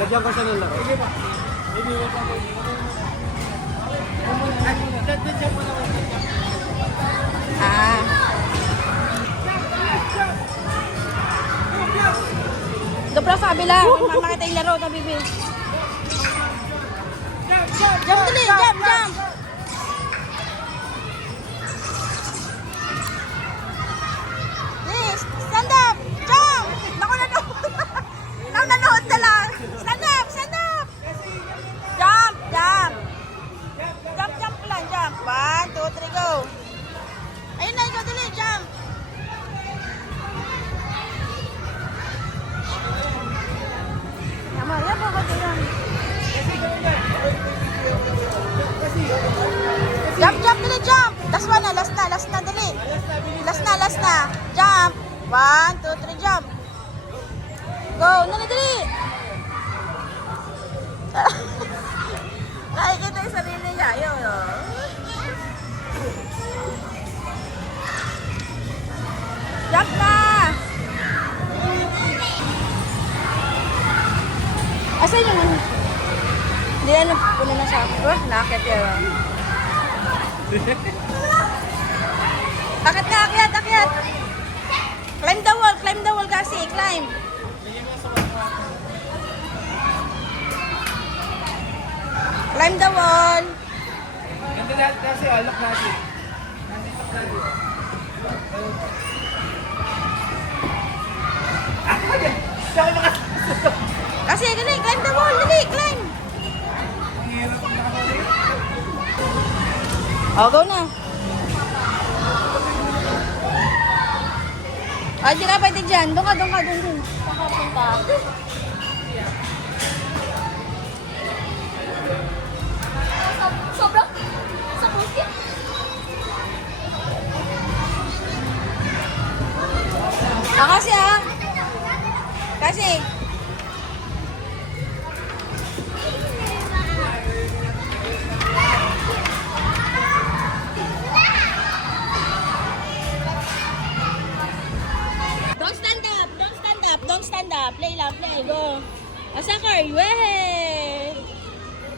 Lagyan ko siya ng laro. Ah. Dobra sa kabila. Makita yung laro na bibi. Jump dali, jump, jump. Please, stand up, jump. Naku, nanood na lang. Stand up, stand up. Jump, jump. Jump, jump lang, jump. 1, 2, 3, go. Ayun na, ikaw dali, jump. Tama, yan po ko yan. Jump, jump, dali, jump. Last one na, last na, dali. Last na. Jump. 1, 2, 3, jump. Go, dali. Nakikita yung sarili niya. Yun, oh. Jump na! Asan yung ano? Hindi ano, puno na siya. Oh, nakakit yun. Akyat! Climb the wall kasi, climb. Climb the wall. Ganda lahat kasi, alak natin. Kasi, gali, climb the wall, dali, climb. Oh, go na. Ay, di ka pwede dyan. Doon ka. Pakapunta. Sobrang sa pusit. Kasi. Don't stand up. Play lang, play. Go. Soccer. Yay!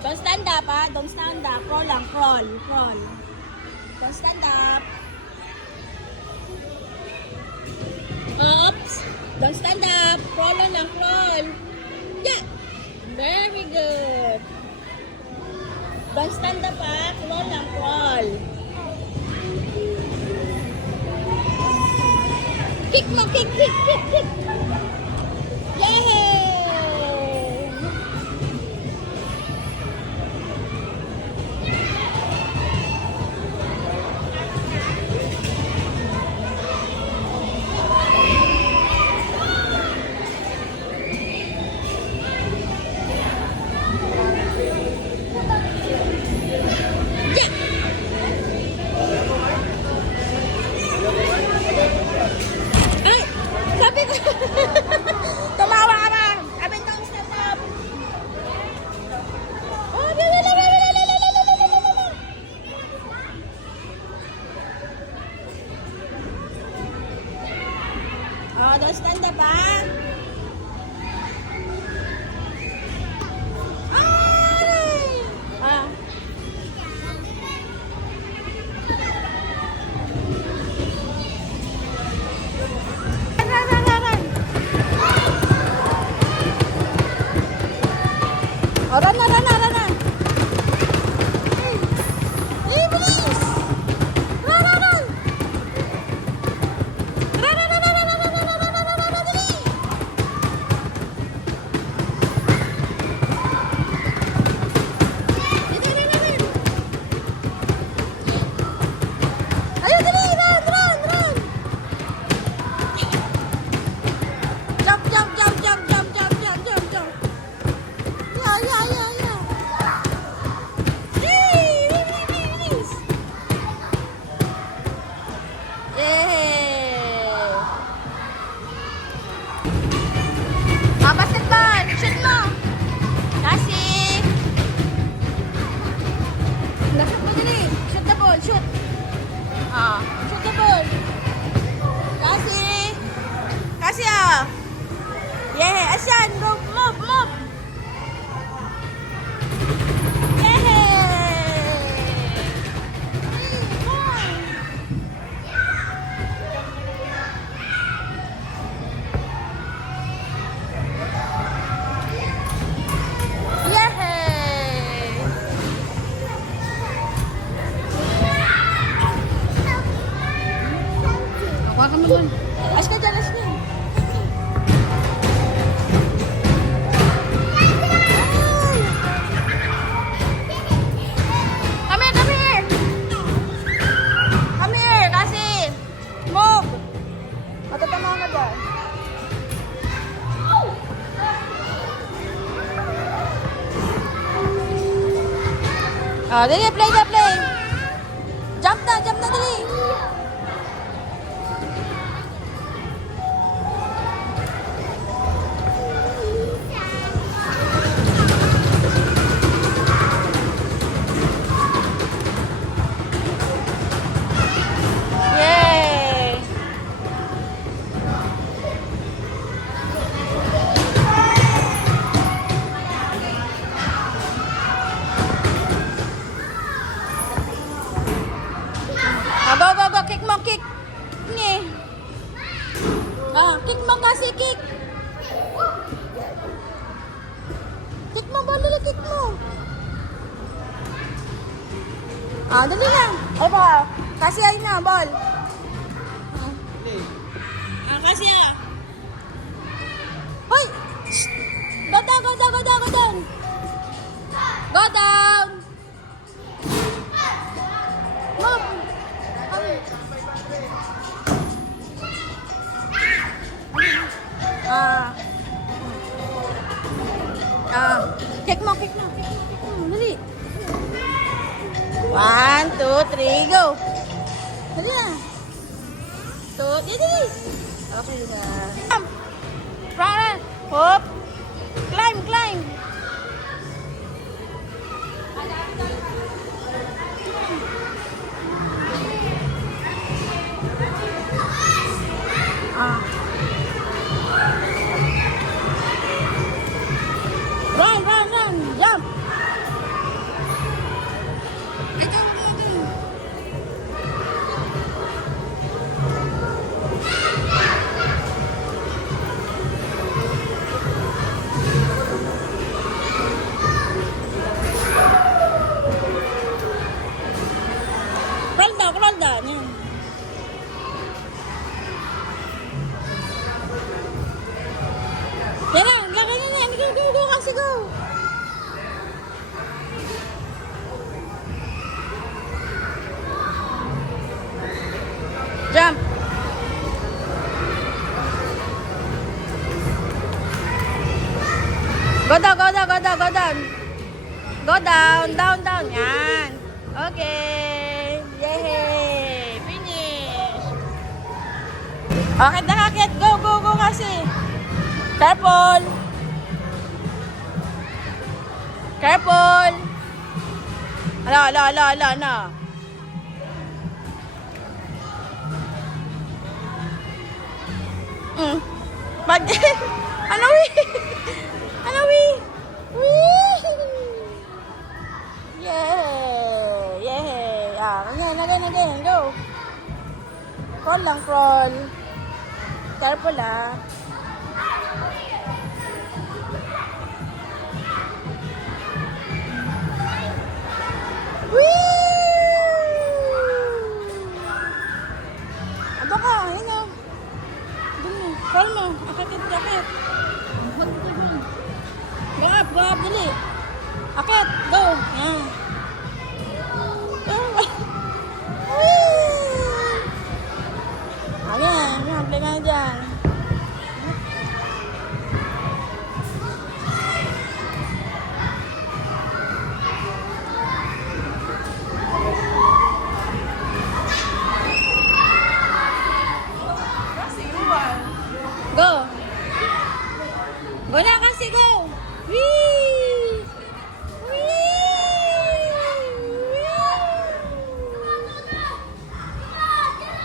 Don't stand up, ha? Don't stand up. Crawl lang, crawl. Don't stand up. Oops. Don't stand up. Crawl lang, crawl. Yeah. Very good. Don't stand up, ha? Crawl lang, crawl. Kick mo, kick. Yay! Tumawa ka ba? Abin don't step up. Oh, oh, don't stand up, ha? Ah. Oh, run na. Hey, bilis! Run! Run, dali! Ayun, dali! Run! Jump! Yeah. Oh, dali, play na, play. Jump na, dali. Yay! Go, kick mo, kick. Nge. Kick mo kasi, kick. Kick mo, ball, dali, kick mo. Dali na. Ay ba, kasi ay na, ball. Kasi Hoy! Shh! Go down. Go down. Move. Kick mo. Dali. 1, 2, 3, go. Dali na. 2, dali. Okay na. Run. Hop. Climb. Run. Jump. Ito. Roll down. Yan. Tara, lagay na yan. Go kasi go. Jump. Go down. Go down. Yan. Okay. Yay. Finish. Okay, nakakit. Go kasi. Careful. Ala. Pag... Ano, Yay. Again. Go. Crawl. Careful, Aba ka, yun o. Crawl mo. Akit. Go up, dali. Akit, go. Yan. Play ka na dyan. Go na kasi, go. Whee!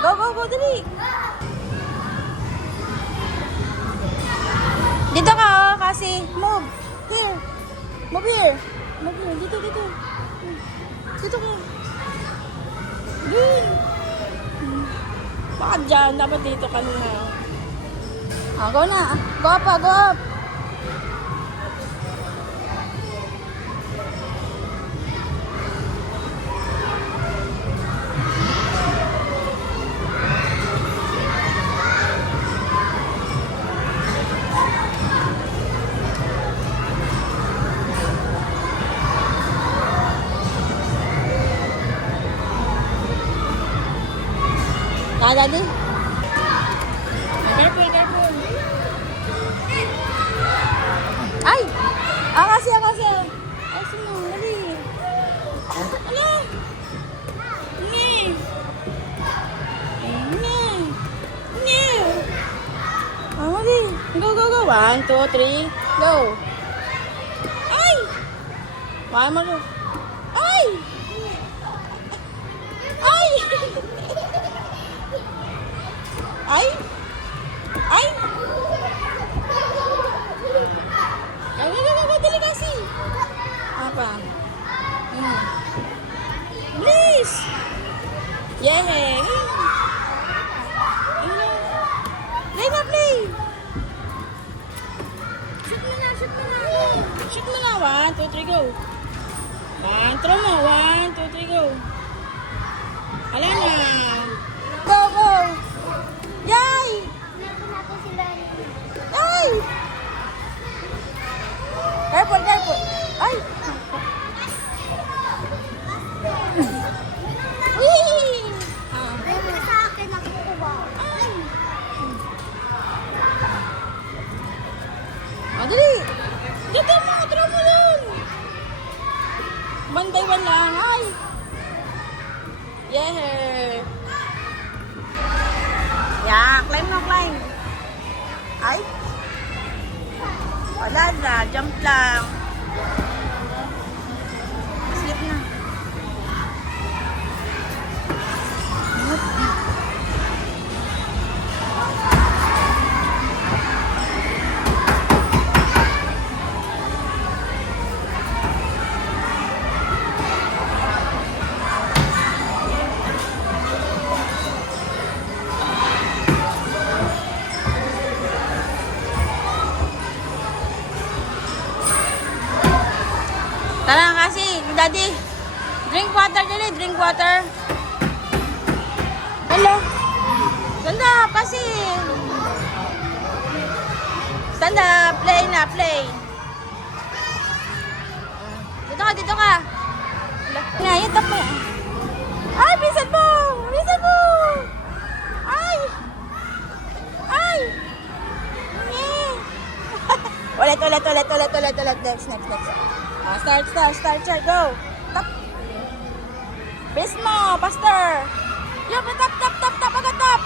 Go, dali. Dito ka, kasi. Move. Here. Dito. Dito ka. Baka dyan. Dapat dito ka na. Go na. Go up. Daddy. Careful. Ay! Kasi. Ay, sino? Dali. 1, 2, 3, go! Ay! One more. Ay! Ay! Ay! Ay! Ay, dali kasi. Apa? Please! Yay! Play na, play! Shoot mo na, shoot mo na. Shoot mo na. 1, 2, 3, go. 1, throw mo. 1, 2, 3, go. Ala na. Go, go. Yay! Ay! Careful, careful. Ay! Whee! Ah. Sa akin nakukuha. Ay! Ah, dali! Dito mo! Throw mo dun! One by one lang. Ay! Yeah! Yeah! Climb na, climb! Ay! Wala na. Jump lang. Slip na. Tara kasi, daddy. Drink water dali, drink water. Hello. Stand up kasi. Stand up, play na, play. Dito ka, dito ka. Ngayon, tap mo. Ay, bisan mo! Bisan mo! Ay! Ay! Eh. Ulit. Next. Start, go. Tap. Base mo, faster. Yup, tap, agad tap.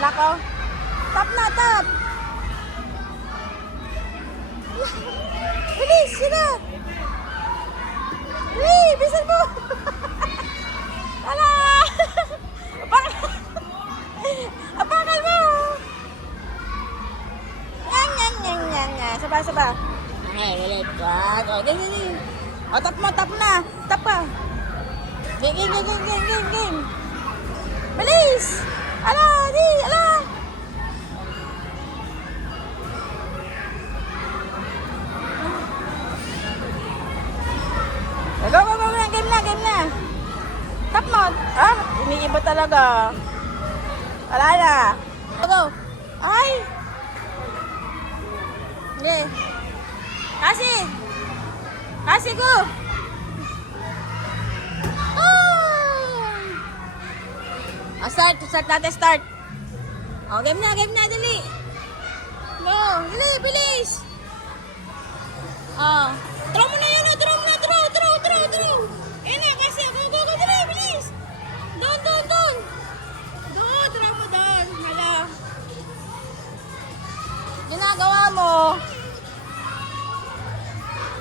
Lako. Tap na, tap. Bilis, sila. Bilis, bisan mo. Ala. Apakan mo. Yan. Saba. Ay, ulit. O, dali. O, tap mo, tap na. Tap ka. Game. Bilis. Ala. Go. Game na. Tap mo. Ah, iniiba talaga. Wala na. Go. Ay. Okay. Kasi go. Oh. Start. Oh, game na, dali. Go, dali, bilis. Oh. Throw mo na yun, throw. Ayun na, kasi, go, dali, bilis. Doon. Doon, throw mo doon. Hala. Ginagawa mo.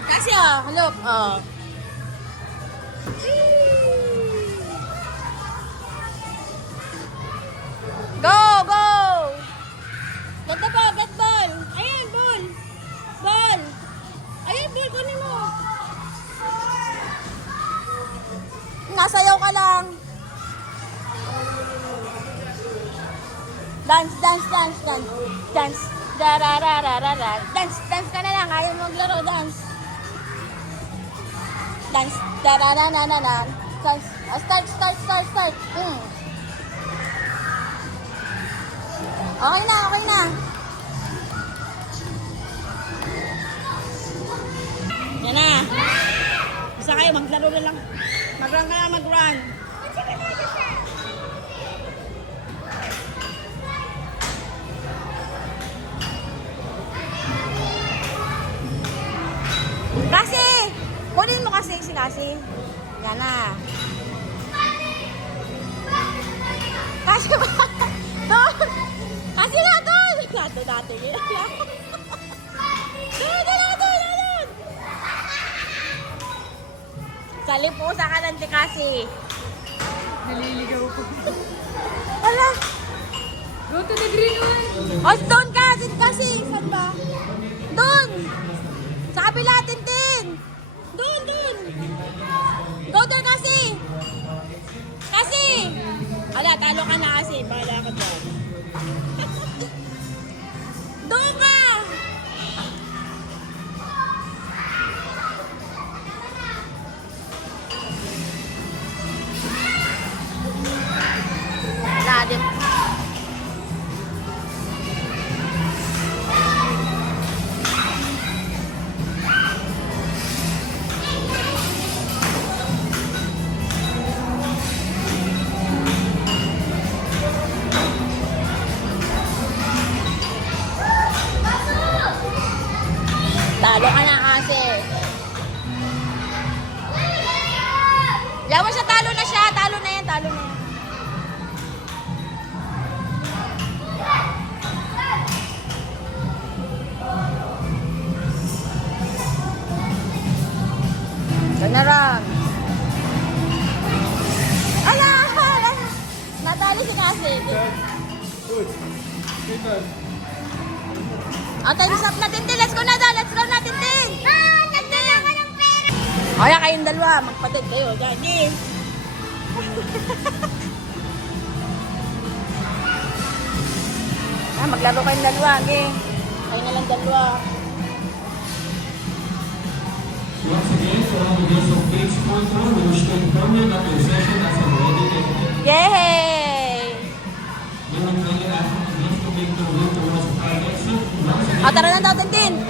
Kasi, look, Go! Get ball! Ayan, ball! Ayan, ball, kunin mo! Nasayaw ka lang! Dance! Dararararara! Dance ka na lang! Ayaw maglaro, dance! Dararararara! Dance! Start! Okay na. Yan na. Isa kayo, maglaro na lang. Mag-run. Kasi, kunin mo kasi si Kasi. Yan na. Kasi ba? Doon! Kasi na doon! Dati. Doon! Salipusa ka ng tikasi. Naliligaw ko. Ala! Go to the green one. O, doon ka! Doon kasi! Saan ba? Doon! Sa kabila, Tintin! Doon! Go doon kasi! Kasi! Ala, talo ka na kasi. Bahala ka dyan. Doon ka! Lalim. Talo ka na kasi. Yaman siya, talo na siya. Talo na yan. Ganarang. Ala! Natalo si kasi. Time's up na, Tintin. Let's go na daw. Let's go na, Tintin. Nagdala ka ng pera. Kaya kayong dalawa. Magpatid kayo. Gagi. Maglaro kayong dalawa. Gagi. Kayo na lang dalawa. Once again, for all the guests of Page Control, we wish to inform you that your session has already ended. Yay! We will kindly ask the guests to make their way towards the fire exit. Once again, Tara na daw, Tintin.